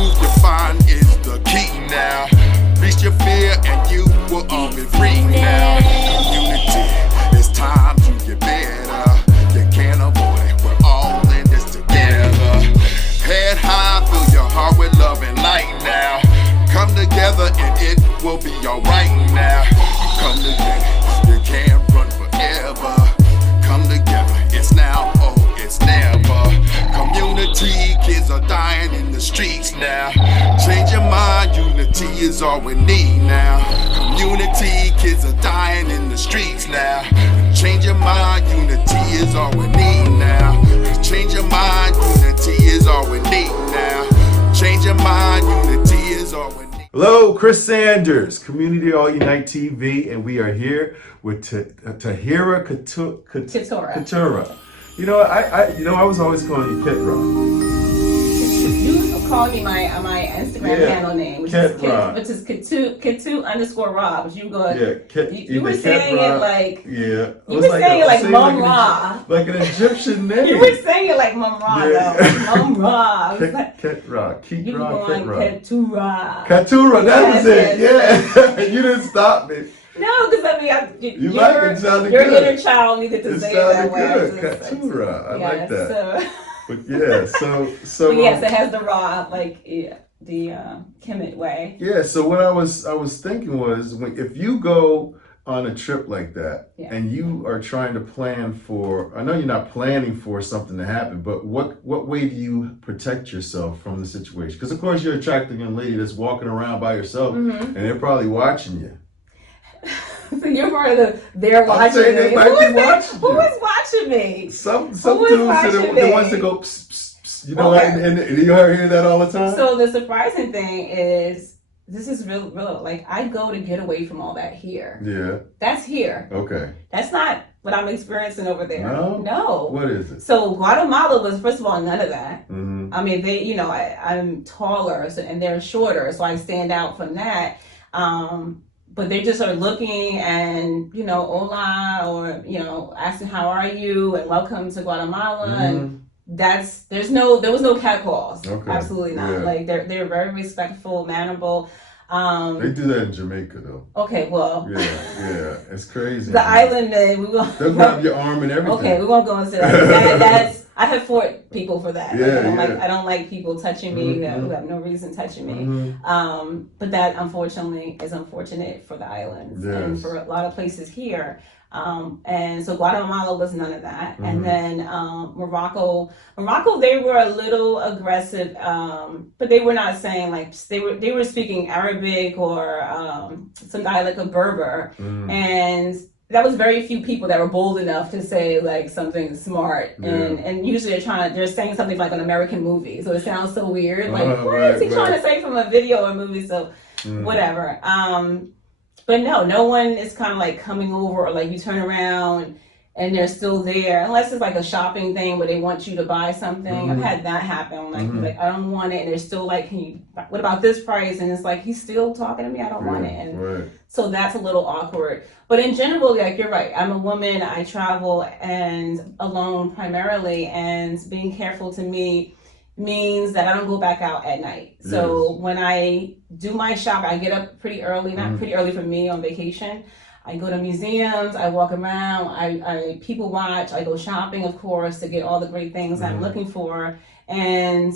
truth you find is the key now. Reach your fear and you will all be free now. Community, it's time to get better. You can't avoid it, we're all in this together. Head high, fill your heart with love and light now. Come together and it will be alright now. Come together, you can't run forever. Come together, it's now or it's never. Community, kids are dying in the streets now. Change your mind, unity is all we need now. Community, kids are dying in the streets now. Change your mind, unity is all we need now. Change your mind, unity is all we need now. Change your mind, unity is all we need. Hello, Chris Sanders, Community All Unite TV, and we are here with Taahira Keturah. You know, I was always calling you Keturah. You used to call me my Instagram handle name, which is Ketu_Ra, but you go. You were saying it like. Yeah. You were saying it like Mum Ra. Like an Egyptian name. You were saying it like Mum Ra though. Mum Ra. Keturah. You were going Keturah. Keturah, that was it. Yeah. You didn't stop me. No, because I mean, you like it, sounded your good. Your inner child needed to say it that way. Good. Keturah, I like that. So. But yeah, so but yes, it has the Ra, like the Kemet way. Yeah. So what I was thinking was, if you go on a trip like that, and you are trying to plan for, I know you're not planning for something to happen, but what way do you protect yourself from the situation? Because of course you're attracting a young lady that's walking around by herself, and they're probably watching you. So you're part of they're watching me. Who is watching me? Some dudes are the ones that go psst, psst, psst, you know, and you hear that all the time. So the surprising thing is, this is real. Like, I go to get away from all that here. Yeah. That's here. Okay. That's not what I'm experiencing over there. No. What is it? So Guatemala was, first of all, none of that. Mm-hmm. I mean, they, I'm taller, and they're shorter, so I stand out from that. But they just are looking and, hola, or, asking how are you and welcome to Guatemala. Mm-hmm. And there was no catcalls. Okay. Absolutely not. Yeah. Like they're very respectful, mannerable. They do that in Jamaica though. Okay, well. Yeah, it's crazy. The island, they'll grab your arm and everything. Okay, we won't go into that. I have fought people for that. Yeah, I don't like people touching me who have no reason touching me. Mm-hmm. But that unfortunately is unfortunate for the islands and for a lot of places here. And so Guatemala was none of that. Mm-hmm. And then Morocco, they were a little aggressive, but they were not saying they were speaking Arabic or some dialect of Berber. Mm-hmm. And that was very few people that were bold enough to say like something smart, and usually they're saying something like an American movie, so it sounds so weird. Like what is he trying to say from a video or movie? So whatever. But no one is kind of like coming over, or like you turn around and they're still there, unless it's like a shopping thing where they want you to buy something. Mm-hmm. I've had that happen. Like I don't want it, and they're still like, what about this price? And it's like, he's still talking to me. I don't want it. And so that's a little awkward. But in general, like you're right. I'm a woman. I travel and alone primarily, and being careful to me means that I don't go back out at night. Yes. So when I do my shop, I get up pretty early, not pretty early for me on vacation. I go to museums, I walk around, I people watch, I go shopping, of course, to get all the great things I'm looking for. And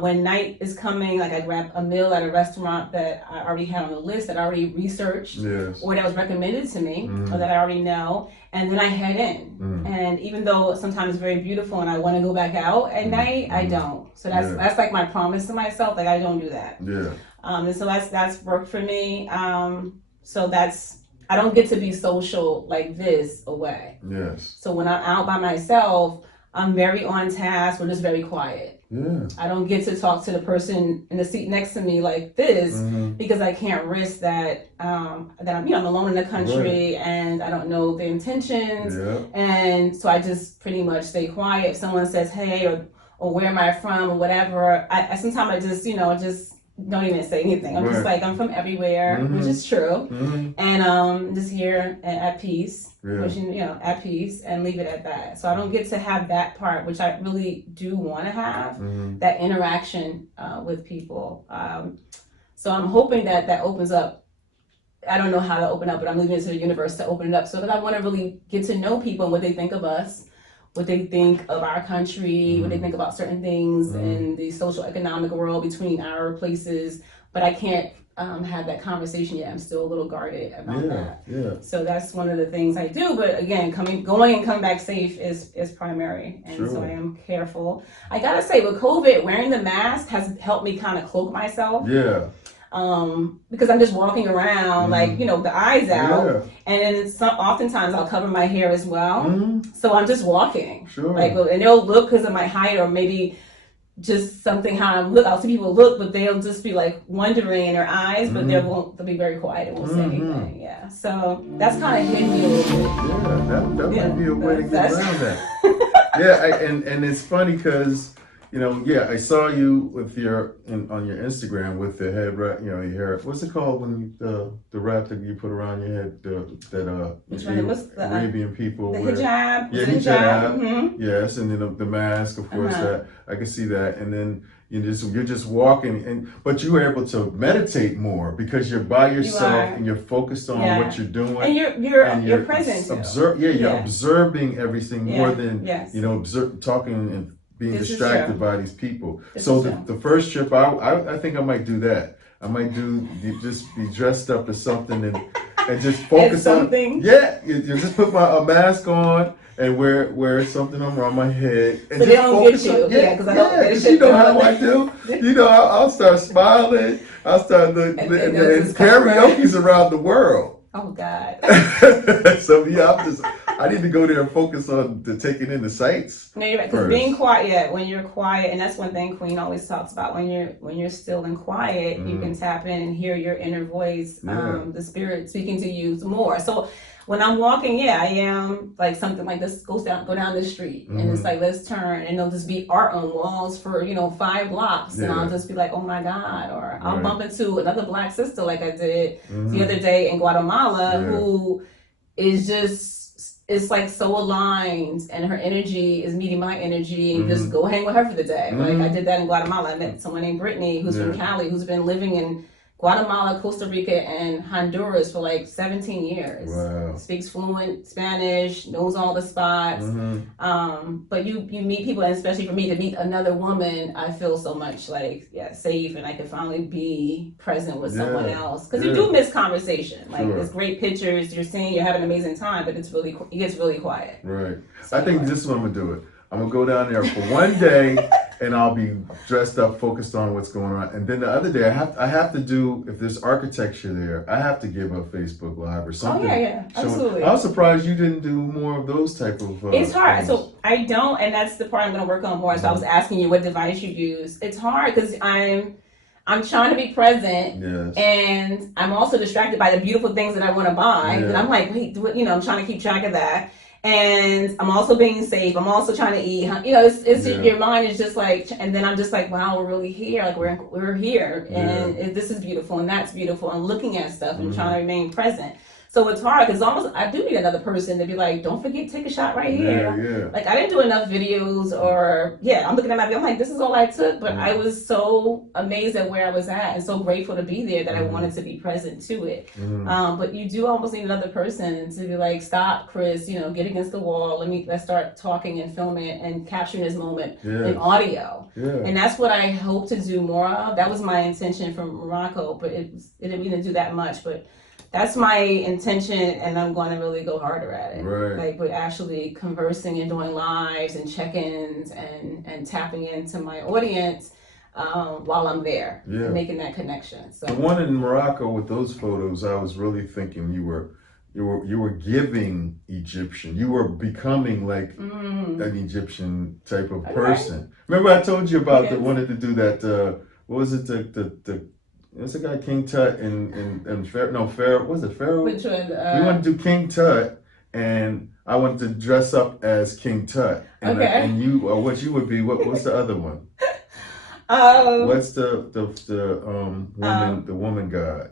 when night is coming, like I grab a meal at a restaurant that I already had on the list, that I already researched, or that was recommended to me, or that I already know, and then I head in. And even though sometimes it's very beautiful and I want to go back out at night, I don't. So that's like my promise to myself, like I don't do that. Yeah. And so that's worked for me. So I don't get to be social like this away. Yes. So when I'm out by myself, I'm very on task or just very quiet. Yeah. I don't get to talk to the person in the seat next to me like this because I can't risk that I'm alone in the country and I don't know their intentions. Yeah. And so I just pretty much stay quiet. If someone says, hey, or where am I from or whatever, I sometimes I just don't even say anything. I'm just like, I'm from everywhere, which is true. And just here and at peace, which, at peace, and leave it at that. So I don't get to have that part, which I really do want to have, that interaction with people. So I'm hoping that opens up. I don't know how to open up, but I'm leaving it to the universe to open it up. So that I want to really get to know people and what they think of us, what they think of our country, what they think about certain things in the social economic world between our places. But I can't have that conversation yet. I'm still a little guarded about that. Yeah. So that's one of the things I do. But again, going and coming back safe is primary. And so I am careful. I gotta say, with COVID, wearing the mask has helped me kind of cloak myself. Yeah. Because I'm just walking around like, the eyes out, and then oftentimes I'll cover my hair as well. So I'm just walking, like, and they'll look because of my height, or maybe just something how I look. I'll see people look, but they'll just be like wondering in their eyes, but they'll be very quiet and won't say anything. Yeah, so that's kind of hidden me a little bit. Yeah, that might be a way to get around that. Yeah, and it's funny because, I saw you with on your Instagram with the head wrap, your hair. What's it called when the wrap that you put around your head? The Arabian people the wear. Hijab. Yeah, hijab. Yes, and then the mask, of course. That I can see that, and then you're just walking, but you were able to meditate more because you're by yourself and you're focused on what you're doing, and you're present. You're observing everything more than talking and being distracted by these people. So the first trip, I think I might do that. I might just be dressed up as something and just focus on something. You just put a mask on and wear something around my head. And so they don't get you. Because I don't get you know how I do. I'll start smiling. I'll start and karaoke's around the world. Oh God. So I need to go there and focus on taking in the sights. No, you're right. Because being quiet, when you're quiet, and that's one thing Queen always talks about. When you're still and quiet, you can tap in and hear your inner voice, the spirit speaking to you more. So when I'm walking, I am like something like this. Go down the street, and it's like, let's turn, and there'll just be art on walls for 5 blocks, and I'll just be like, oh my God, or I'll bump into another Black sister like I did the other day in Guatemala, who is just. It's like so aligned, and her energy is meeting my energy, and just go hang with her for the day. Like I did that in Guatemala. I met someone named Brittany who's from Cali, who's been living in Guatemala, Costa Rica, and Honduras for like 17 years. Wow. Speaks fluent Spanish, knows all the spots. But you meet people, and especially for me to meet another woman, I feel so much like safe, and I can finally be present with someone else. Because you do miss conversation. Like there's great pictures, you're seeing, you're having an amazing time, but it gets really quiet. Right. So, I think this is what I'm gonna do it. I'm gonna go down there for one day. And I'll be dressed up, focused on what's going on. And then the other day, I have to do, if there's architecture there, I have to give a Facebook Live or something. Oh, yeah, absolutely. I was surprised you didn't do more of those type of It's hard. things. So I don't, and that's the part I'm going to work on more. So I was asking you what device you use. It's hard because I'm trying to be present, and I'm also distracted by the beautiful things that I want to buy. And I'm like, wait, I'm trying to keep track of that. And I'm also being safe. I'm also trying to eat. Your mind is just like, and then I'm just like, wow, we're really here. Like we're here, and this is beautiful, and that's beautiful. And looking at stuff and trying to remain present. So it's hard because I do need another person to be like, don't forget, take a shot right here. Like I didn't do enough videos, or I'm looking at my video. I'm like, this is all I took, but I was so amazed at where I was at and so grateful to be there that I wanted to be present to it. But you do almost need another person to be like, stop, Chris, get against the wall. Let's start talking and filming it and capturing this moment in audio. And that's what I hope to do more of. That was my intention from Morocco, but it didn't mean to do that much, but that's my intention, and I'm going to really go harder at it. Like, but actually conversing and doing lives and check-ins and tapping into my audience while I'm there, and making that connection. So the one in Morocco with those photos, I was really thinking you were giving Egyptian. You were becoming like an Egyptian type of person. Remember I told you about wanted to do that. What was it? There's a guy, King Tut, and Pharaoh. Was it Pharaoh? Which one? We wanted to do King Tut, and I wanted to dress up as King Tut. And you, or what you would be. What's the other one? What's the woman god?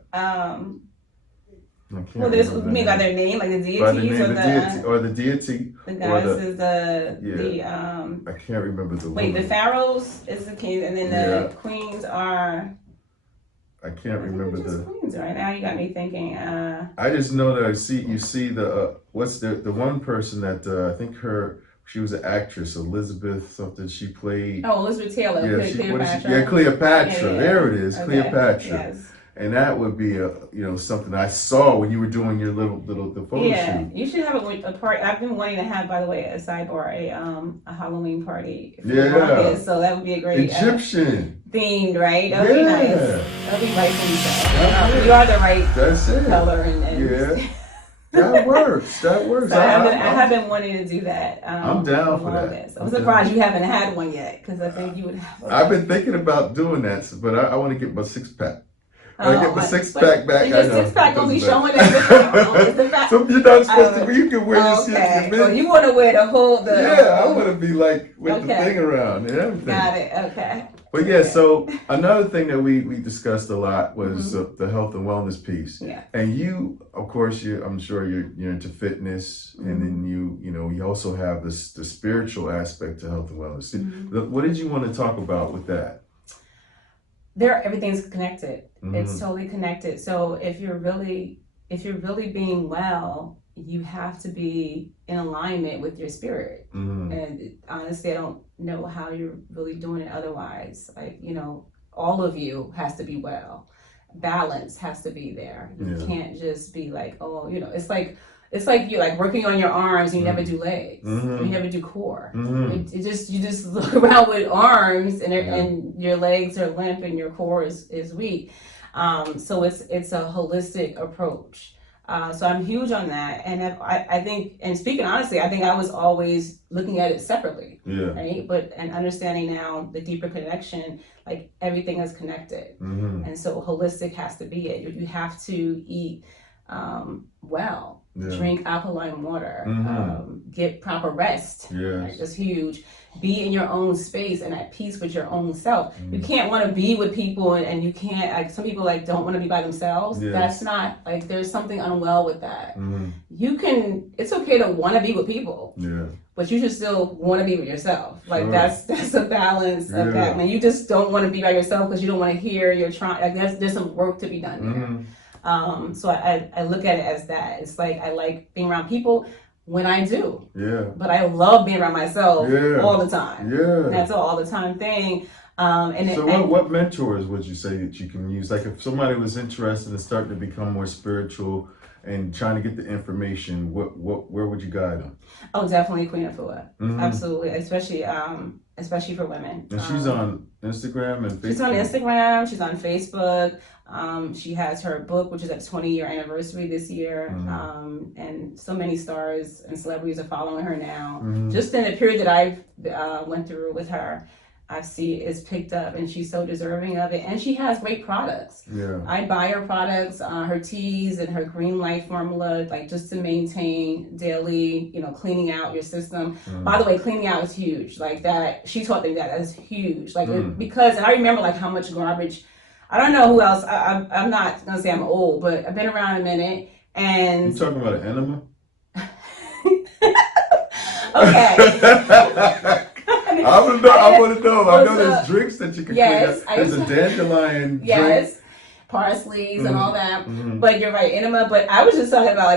Well, there's you mean by their name, like the deities, by the name, the deity. The goddess is I can't remember the. Wait, woman. the pharaohs is the king, and then the queens are. I can't remember the queens right now. You got me thinking. I just know that you see the what's the one person that I think she was an actress, Elizabeth something. She played. Oh, Elizabeth Taylor. Yeah, Cleopatra. Cleopatra. Yeah. There it is, Okay. Cleopatra. Yes. And that would be something I saw when you were doing your little the photo shoot. You should have a party. I've been wanting to have, by the way, a sidebar, a Halloween party. So that would be a great Egyptian themed, right? That would be nice. That would be right. You are the right color and That works. So I have been wanting to do that. I'm down for that. I'm surprised you haven't had one yet, because I think you would have. I've been thinking about doing that, but I want to get my 6-pack. When I get my 6-pack back, your 6-pack gonna be showing that. So you're not supposed to. You can wear your 6-pack. So you want to wear the whole. I want to be like with the thing around and everything. Got it. Okay. But so another thing that we discussed a lot was the health and wellness piece. Yeah. And you, of course, I'm sure you're into fitness, and then you also have the spiritual aspect to health and wellness. What did you want to talk about with that? Everything's connected. It's totally connected. So if you're really being well, you have to be in alignment with your spirit. And honestly, I don't know how you're really doing it otherwise. Like, all of you has to be well. Balance has to be there. You can't just be like, it's like you like working on your arms and you never do legs. You never do core. You just look around with arms and your legs are limp and your core is weak. So it's a holistic approach. So I'm huge on that, and I think, and speaking honestly, I think I was always looking at it separately, right? And understanding now the deeper connection, like everything is connected, and so holistic has to be it. You have to eat well, drink alkaline water, get proper rest. Right? That's huge. Be in your own space and at peace with your own self. You can't want to be with people and you can't, like some people don't want to be by themselves. That's not, there's something unwell with that. It's okay to want to be with people. But you should still want to be with yourself. That's a balance of that. When you just don't want to be by yourself because you don't want to hear you're trying, there's some work to be done there. So I look at it as that. It's like I like being around people when I do. But I love being around myself all the time. That's an all the time thing. What mentors would you say that you can use? Like if somebody was interested in starting to become more spiritual and trying to get the information, where would you guide them? Oh, definitely Queen Afua. Absolutely, especially for women. And she's on Instagram and Facebook. She's on Instagram. She's on Facebook. She has her book, which is at 20-year anniversary this year. And so many stars and celebrities are following her now. Just in the period that I've went through with her, I see it's picked up, and she's so deserving of it. And she has great products. I buy her products, her teas and her green light formula, just to maintain daily, cleaning out your system. By the way, cleaning out is huge. Like that, she taught me that is huge. Because, and I remember how much garbage. I don't know who else. I'm not gonna say I'm old, but I've been around a minute. And you talking about an enema? Okay. I want to know. I know there's drinks that you can clean. There's a dandelion drink. Parsley's and all that. But you're right, enema. But I was just talking about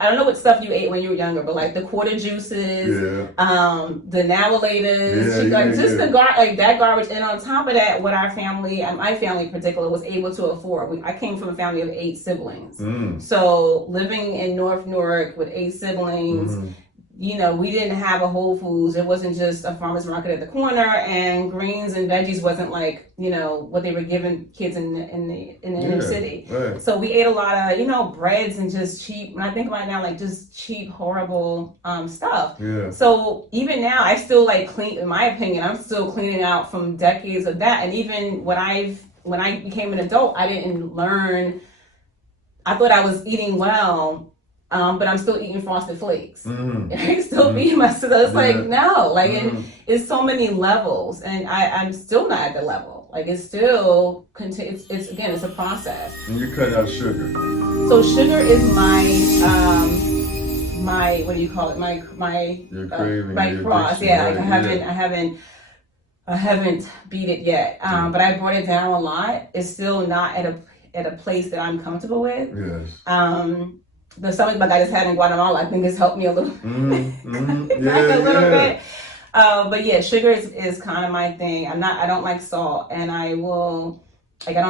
I don't know what stuff you ate when you were younger, but the quarter juices, the navilators, that garbage. And on top of that, what our family, and my family in particular, was able to afford. I came from a family of 8 siblings. So living in North Newark with 8 siblings, we didn't have a Whole Foods. It wasn't just a farmer's market at the corner, and greens and veggies wasn't what they were giving kids in the inner city. Right. So we ate a lot of, breads and just cheap, when I think about it now, just cheap, horrible stuff. So even now, I still clean, in my opinion, I'm still cleaning out from decades of that. And even when I became an adult, I didn't learn, I thought I was eating well but I'm still eating Frosted Flakes. I'm still eating myself. So it's like, no, like, and it's so many levels, and I'm still not at the level. Like, it's still, it's again, it's a process. And you're cutting out sugar. So sugar is my what do you call it? My cross. Yeah, like I haven't beat it yet. But I brought it down a lot. It's still not at a place that I'm comfortable with. Yes. The stomach bug I just had in Guatemala, I think has helped me a little bit. But yeah, sugar is kind of my thing. I don't like salt, and I don't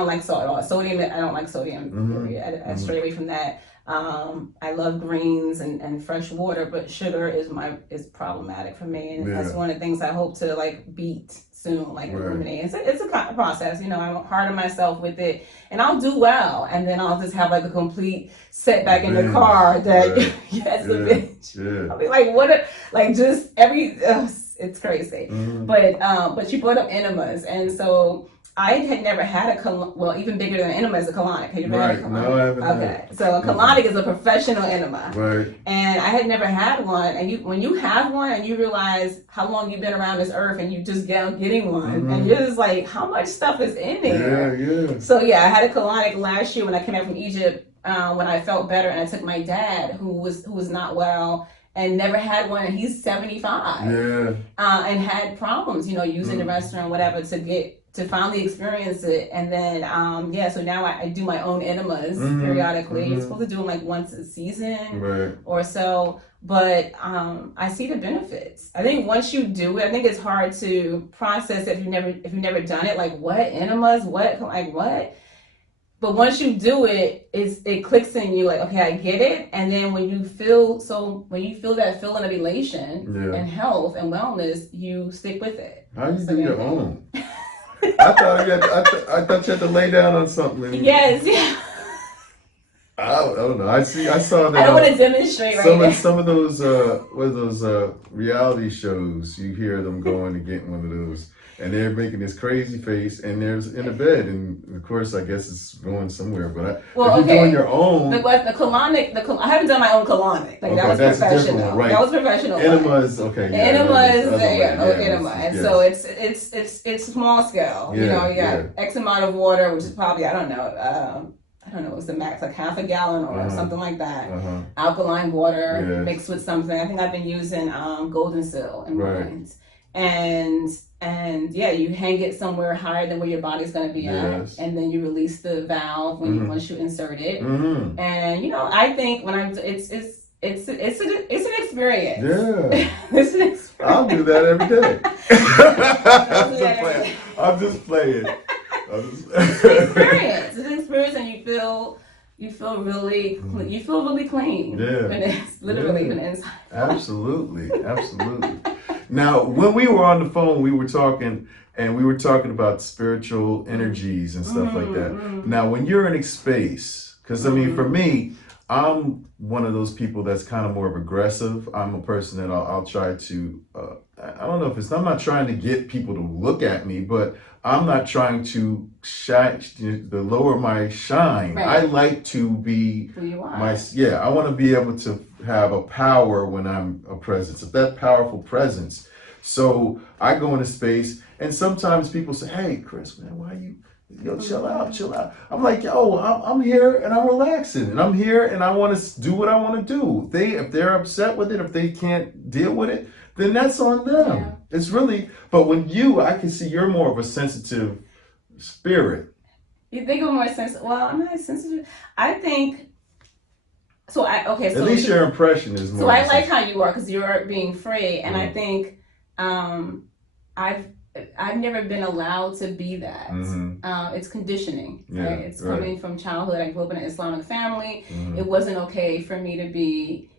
like salt at all. Sodium, I don't like sodium. I stray away from that. I love greens and fresh water, but sugar is problematic for me, and that's one of the things I hope to like beat soon, like eliminate. It's a process, you know. I'm hard on myself with it, and I'll do well, and then I'll just have like a complete setback in the car that yes, a bitch. Yeah. I'll be like, just every. It's crazy, but you brought up enemas, and so I had never had even bigger than an enema is a colonic. Have you ever had a colonic? No, I haven't. Okay, so a colonic is a professional enema, right? And I had never had one. And when you have one, and you realize how long you've been around this earth, and you just getting one, and you're just like, how much stuff is in there? Yeah. So yeah, I had a colonic last year when I came back from Egypt. When I felt better, and I took my dad, who was not well, and never had one, and he's 75. And had problems, using the restroom, whatever, to finally experience it. And then, so now I do my own enemas periodically. You're supposed to do them like once a season or so. But I see the benefits. I think once you do it, I think it's hard to process if you've never done it. Like, what enemas? What? But once you do it, it clicks in you, like, okay, I get it. And then when you feel that feeling of elation and health and wellness, you stick with it. How do you do your own? I thought you had to lay down on something. Yes, yeah. I don't know. I saw that. I don't want to demonstrate some of those reality shows. You hear them going to get one of those, and they're making this crazy face, and there's in a bed, and of course, I guess it's going somewhere. But if you're doing your own, the colonic, I haven't done my own colonic. Like, that was professional. Right. That was professional. Enemas, okay. The enema, and so it's small scale. You got X amount of water, which is probably I don't know, what's the max, like half a gallon or something like that. Alkaline water mixed with something. I think I've been using Golden Seal in mines. And you hang it somewhere higher than where your body's going to be at, and then you release the valve once you insert it. And I think when it's an experience. Yeah, it's an experience. I'll do that every day. I'm just playing. It's an experience. It's an experience, and you feel really clean. Yeah, and it's literally from the inside. Absolutely. Now, when we were on the phone, we were talking about spiritual energies and stuff like that. Now, when you're in a space, because I mean, for me, I'm one of those people that's kind of more of aggressive. I'm a person that I'll try to, I don't know if I'm not trying to get people to look at me, but I'm not trying to lower my shine. Right. I like to be who you are. I want to be able to have a power when I'm a presence, that powerful presence. So I go into space, and sometimes people say, "Hey, Chris, man, why you? Chill out. I'm like, I'm here and I'm relaxing, and I'm here and I want to do what I want to do. If they're upset with it, if they can't deal with it, then that's on them. Yeah. It's really, but when I can see you're more of a sensitive spirit. You think I'm more sensitive? Well, I'm not sensitive. I think, at least your impression is more. So I like how you are, because you're being free, and I think I've never been allowed to be that. It's conditioning, right? It's coming from childhood. I grew up in an Islamic family. It wasn't okay for me to be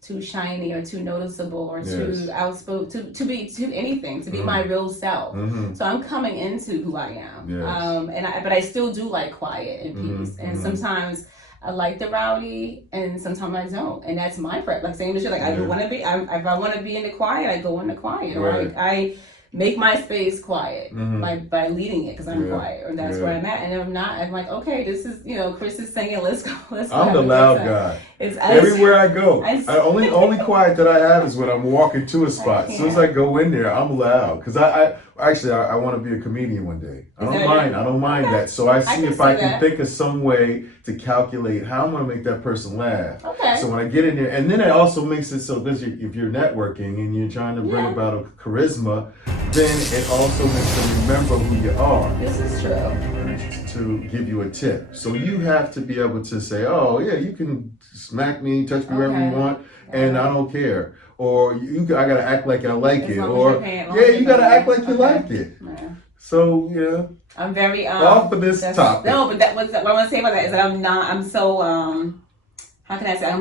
too shiny or too noticeable or too outspoken, to be anything, to be my real self. So I'm coming into who I am. But I still do like quiet and peace. And sometimes I like the rowdy, and sometimes I don't, and that's my prep. Like, same as you. Like, I want to be. If I want to be in the quiet, I go in the quiet. Right. Or make my space quiet by leading it because I'm quiet, or that's where I'm at. And if I'm not, I'm like, okay, this is, Chris is singing, let's go. I'm the loud guy. Everywhere I go. Only quiet that I have is when I'm walking to a spot. As soon as I go in there, I'm loud. Because I want to be a comedian one day. I don't mind that. So I see if I can think of some way to calculate how I'm going to make that person laugh. Okay. So when I get in there, and then it also makes it so that if you're networking and you're trying to bring about a charisma, then it also makes them remember who you are. This is true. To give you a tip. So you have to be able to say, oh yeah, you can smack me, touch me wherever you want, and I don't care. Or I gotta act like I like it. Or you gotta act like you like it. Yeah. So I'm very off of this topic. No, but what I want to say about that is that I'm so how can I say, I'm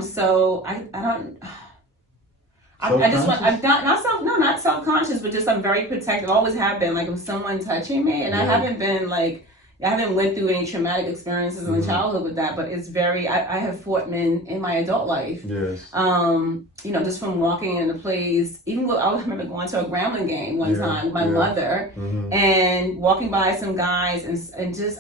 not self-conscious, but just I'm very protective. Always have been. Like if someone touching me, and I haven't been like, I haven't went through any traumatic experiences in childhood with that, but it's very, I have fought men in my adult life. Yes. Just from walking in the plays, even though I remember going to a Grambling game one time with my mother and walking by some guys and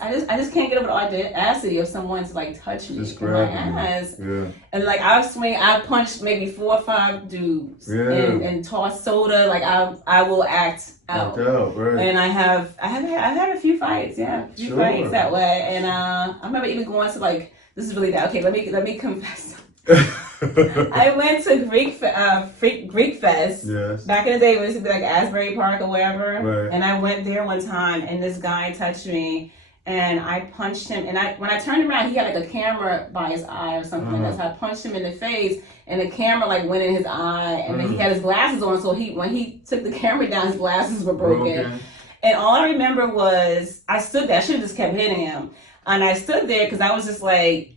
I just can't get over the audacity of someone to like touch me in my ass. Yeah. And like I punched maybe 4 or 5 dudes and tossed soda. Like I will act out. Right. And I've had a few fights, fights that way. And I remember even going to like, this is really bad. Okay, let me confess. I went to Greek Fest back in the day when it used to be like Asbury Park or wherever, and I went there one time and this guy touched me and I punched him, and when I turned around he had like a camera by his eye or something like that, so I punched him in the face and the camera like went in his eye, and then he had his glasses on, so when he took the camera down his glasses were broken. And all I remember was I stood there. I should have just kept hitting him, and I stood there because I was just like,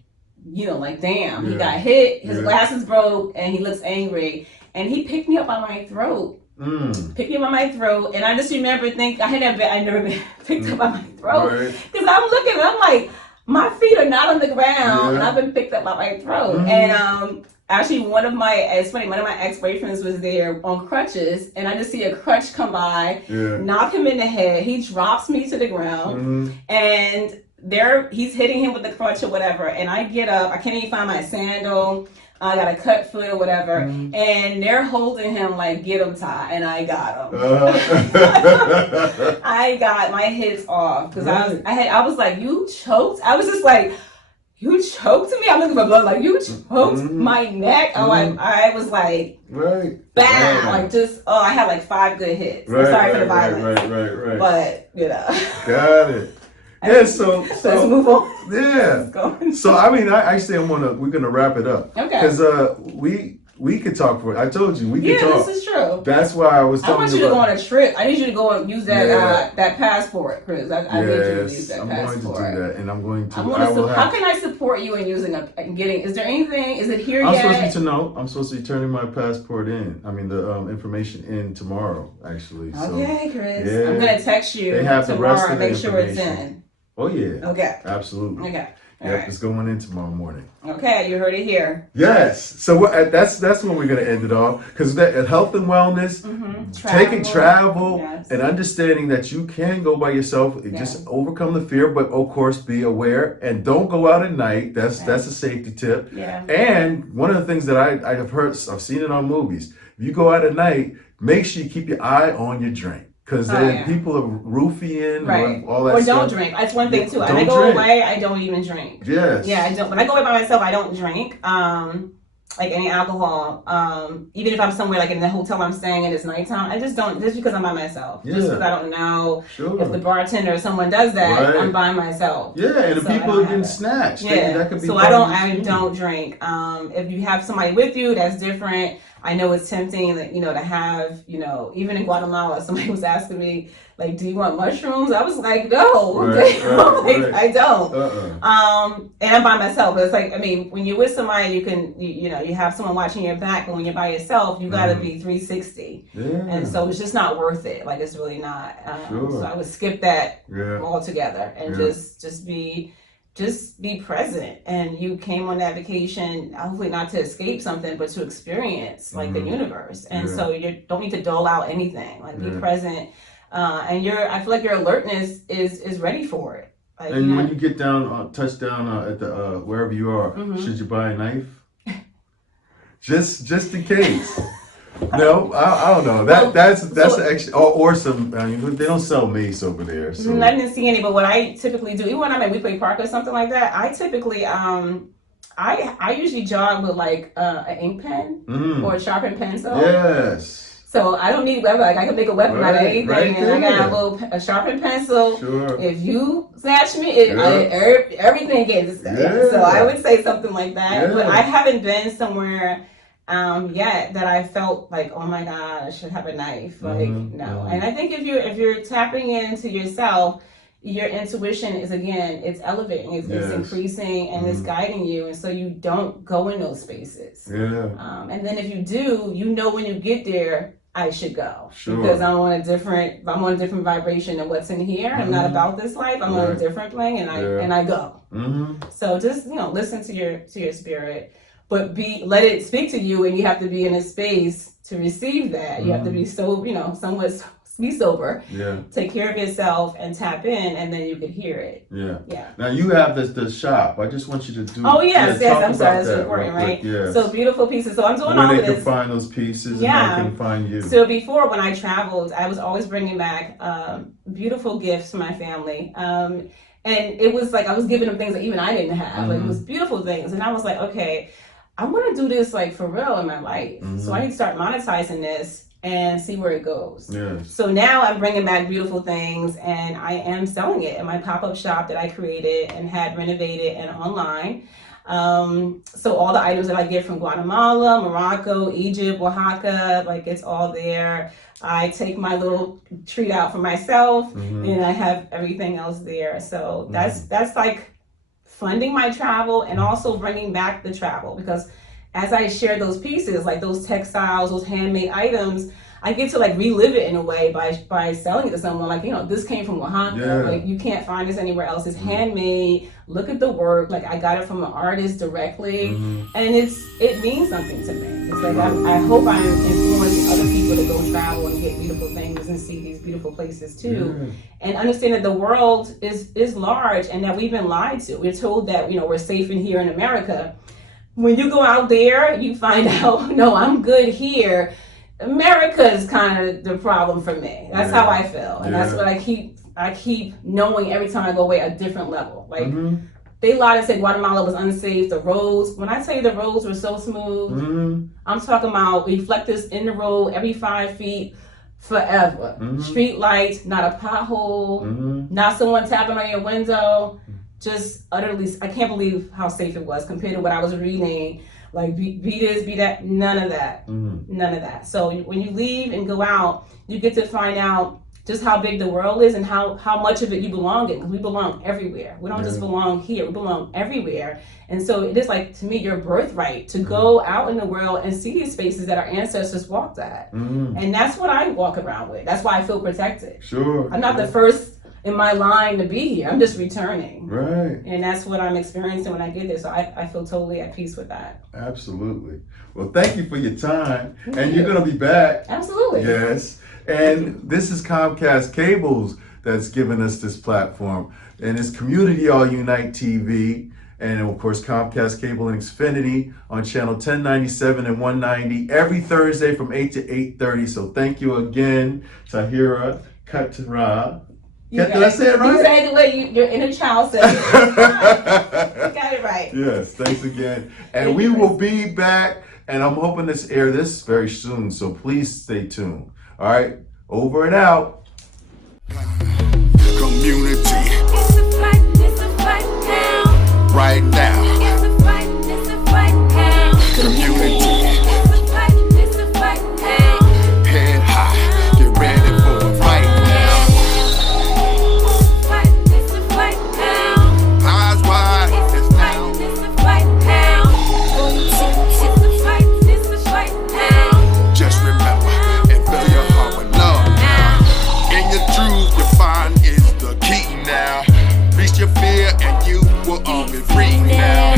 like, damn, he got hit, his glasses broke, and he looks angry. And he picked me up by my throat. Picked me up by my throat. And I just remember thinking, I'd never been picked up by my throat. Because I'm looking and I'm like, my feet are not on the ground, and I've been picked up by my throat. And actually, one of my ex-boyfriends was there on crutches, and I just see a crutch come by, knock him in the head. He drops me to the ground, and he's hitting him with the crutch or whatever, and I get up, I can't even find my sandal, I got a cut foot or whatever, and they're holding him like, get him, Ty, and I got him. I got my hits off, because I was like, you choked? I was just like, you choked me? I'm looking for blood, like, you choked my neck? Oh, I was like, bam, like just, I had like 5 good hits. Sorry for the violence. Right. But, Got it. Yeah, so let's move on. Yeah. So I mean, we're gonna wrap it up. Okay. Because we could talk for. I told you we could talk. Yeah, this is true. That's why I was. I want you to go on a trip. I need you to go and use that that passport, Chris. I need you to use that passport. I'm going to do that, and I'm going to. How can I support you in using getting? Is there anything? Is it here yet? I'm supposed to be turning my passport in. I mean the information in tomorrow, actually. Okay, Chris. Yeah. I'm gonna text you tomorrow and make sure it's in. Oh yeah. Okay. Absolutely. Okay. Yep, it's going in tomorrow morning. Okay, you heard it here. Yes. So that's when we're going to end it all, because health and wellness, taking travel, and understanding that you can go by yourself, just overcome the fear, but of course be aware and don't go out at night. That's a safety tip. Yeah. And one of the things that I have heard, I've seen it on movies. If you go out at night, make sure you keep your eye on your drink. Because then people are roofing all that stuff. Or don't drink. That's one thing too. When I go away, I don't even drink. Yes. Yeah, I don't. When I go away by myself, I don't drink. Like any alcohol. Even if I'm somewhere like in the hotel I'm staying and it's nighttime, I just don't. Just because I'm by myself. Yeah. Just because I don't know if the bartender or someone does that, I'm by myself. Yeah, and the people are getting snatched. Yeah. That could be. So I don't drink. If you have somebody with you, that's different. I know it's tempting that, to have, even in Guatemala, somebody was asking me, like, do you want mushrooms? I was like, no, I don't. And I'm by myself. But it's like, I mean, when you're with somebody, you can, you have someone watching your back, but when you're by yourself, you got to be 360. Yeah. And so it's just not worth it. Like, it's really not. So I would skip that altogether and just be just be present. And you came on that vacation, hopefully not to escape something, but to experience like the universe. And so you don't need to dole out anything. Like be present. And I feel like your alertness is ready for it. Like, and when you get down, touch down at the wherever you are, should you buy a knife? just in case. No, I don't know. That's actually or some. I mean, they don't sell mace over there. So I didn't see any. But what I typically do, even when I'm at Weequahic Park or something like that, I typically I usually jog with like an ink pen or a sharpened pencil. Yes. So I don't need weapon. Like I can make a weapon out of anything, and I got a sharpened pencil. Sure. If you snatch me, everything gets stabbed. Yeah. So I would say something like that. Yeah. But I haven't been somewhere yet that I felt like, oh my God, I should have a knife. Like no. And I think if you're tapping into yourself, your intuition is it's elevating, it's increasing, and it's guiding you, and so you don't go in those spaces. Yeah. And then if you do, when you get there, I should go because I'm on a different vibration than what's in here. I'm not about this life. I'm on a different plane, and I go. So just listen to your spirit, but let it speak to you, and you have to be in a space to receive that. You have to be somewhat. Be sober, take care of yourself, and tap in, and then you could hear it. Yeah. Now you have the shop. I just want you to do. Oh yes. I'm sorry, that's important, right? Yes. So beautiful pieces. So I'm doing all of this. Where they can find those pieces, and I can find you. So before, when I traveled, I was always bringing back beautiful gifts for my family. And it was like I was giving them things that even I didn't have. Like it was beautiful things, and I was like, okay, I want to do this like for real in my life. So I need to start monetizing this and see where it goes. Yes. So now I'm bringing back beautiful things, and I am selling it in my pop-up shop that I created and had renovated and online. So all the items that I get from Guatemala, Morocco, Egypt, Oaxaca, like it's all there. I take my little treat out for myself, and I have everything else there. So that's like funding my travel and also bringing back the travel, because as I share those pieces, like those textiles, those handmade items, I get to like relive it in a way by selling it to someone. Like, this came from Oaxaca. Like you can't find this anywhere else. It's handmade. Look at the work. Like I got it from an artist directly, and it means something to me. It's like I hope I'm influencing other people to go travel and get beautiful things and see these beautiful places too, and understand that the world is large and that we've been lied to. We're told that we're safe in here in America. When you go out there, you find out, no, I'm good here. America is kind of the problem for me. That's how I feel. And that's what I keep knowing every time I go away, a different level. Like, they lied and said Guatemala was unsafe. The roads, when I tell you the roads were so smooth, I'm talking about reflectors in the road every 5 feet forever. Street lights, not a pothole, not someone tapping on your window. Just utterly, I can't believe how safe it was compared to what I was reading. Like be this, be that, none of that. None of that. So when you leave and go out, you get to find out just how big the world is and how much of it you belong in, because we belong everywhere. We don't just belong here, we belong everywhere. And so it is like, to me, your birthright to go out in the world and see these spaces that our ancestors walked at. And that's what I walk around with. That's why I feel protected. Sure. I'm not the first in my line to be here. I'm just returning. Right. And that's what I'm experiencing when I get there. So I feel totally at peace with that. Absolutely. Well, thank you for your time. And you're going to be back. Absolutely. Yes. And this is Comcast Cables that's given us this platform. And it's Community All Unite TV. And of course, Comcast Cable and Xfinity on channel 1097 and 190 every Thursday from 8 to 8:30. So thank you again, Taahira Keturah. Did I say it right? You say it the way your inner child said it. You got it right. Yes, thanks again. And we will be back, and I'm hoping to air this very soon, so please stay tuned. All right, over and out. Community. It's a fight now. Right now. It's a fight now. Community. It's a fight now. Head high. Get ready for a fight now. It's a fight now. Eyes wide. It's now. It's a fight now. It's a fight now. Just remember and fill your heart with love now. In your truth, you find is the key now. will all be free now.